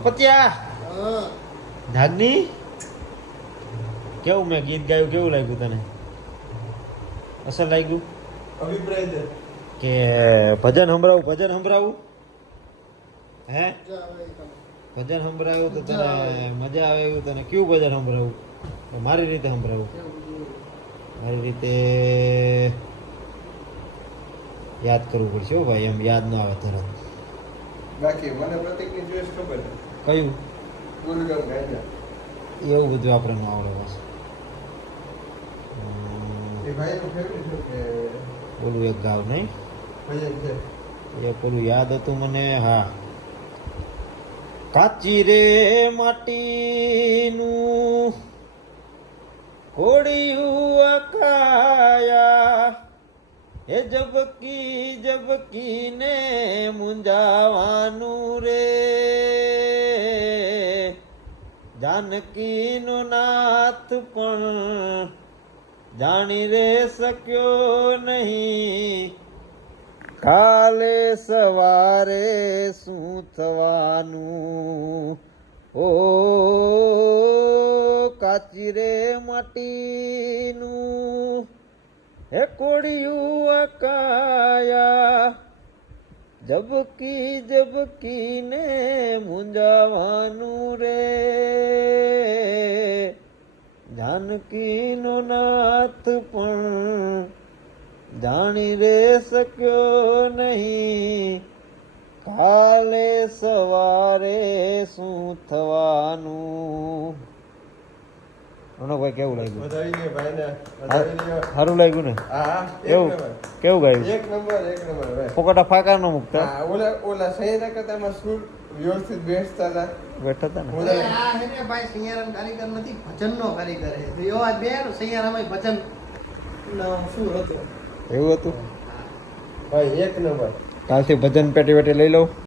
પત્યા નાગની કેવું મેં ગીત ગાયું કેવું લાગ્યું તને અસર લાગ્યું અભિપ્રાય કે ભજન સંભળાવું હે ભજન સંભળાવું તો તને મજા આવે એવું તને કેવું ભજન સંભળાવું મારી રીતે સંભળાવું મારી રીતે યાદ કરવું પડશે હો ભાઈ એમ યાદ ના આવે તરત બાકી મને પ્રતિકની ચોઈસ ખબર છે કયું ગુરુગામ ગાયના એવું બધું આપણે ન આવડે બસ એ ભાઈનું ફેવરિટ છે કે ઓલું એક ગાવ નહીં ભજન છે એ પેલું યાદ હતું મને હા કાચી રે માટીનું કોળિયું અકાયા એ જબકી ને મુંજાવાનું રે જાનકીનો નાથ પણ જાણી રે શક્યો નહીં કાલે સવારે શું થવાનું ઓ કાચી રે માટીનું હે કોળિયું અકાયા જબકી ને મુંજાવાનું રે જાનકીનો નાથ પણ જાણી રે શક્યો નહીં કાલે સવારે શું થવાનું ભાઈ કેવું લાગ્યું વધાવીને ભાઈને વધાવીને સારું લાગ્યું ને હા એવું કેવું ગાયું એક નંબર ભાઈ પોકટા ફાકા ન મૂકતા હા ઓલા સહીના કરતામાં સુર વ્યવસ્થિત બેસતા હતા બેઠા હતા ને આ હે ને ભાઈ સૈયારામ કારીગર નથી ભજનનો કારીગર છે તો એવો આજ બે સૈયારામ ભજન નો સુર હતો એવું હતું ભાઈ એક નંબર કાલથી ભજન પેટી લઈ લઉં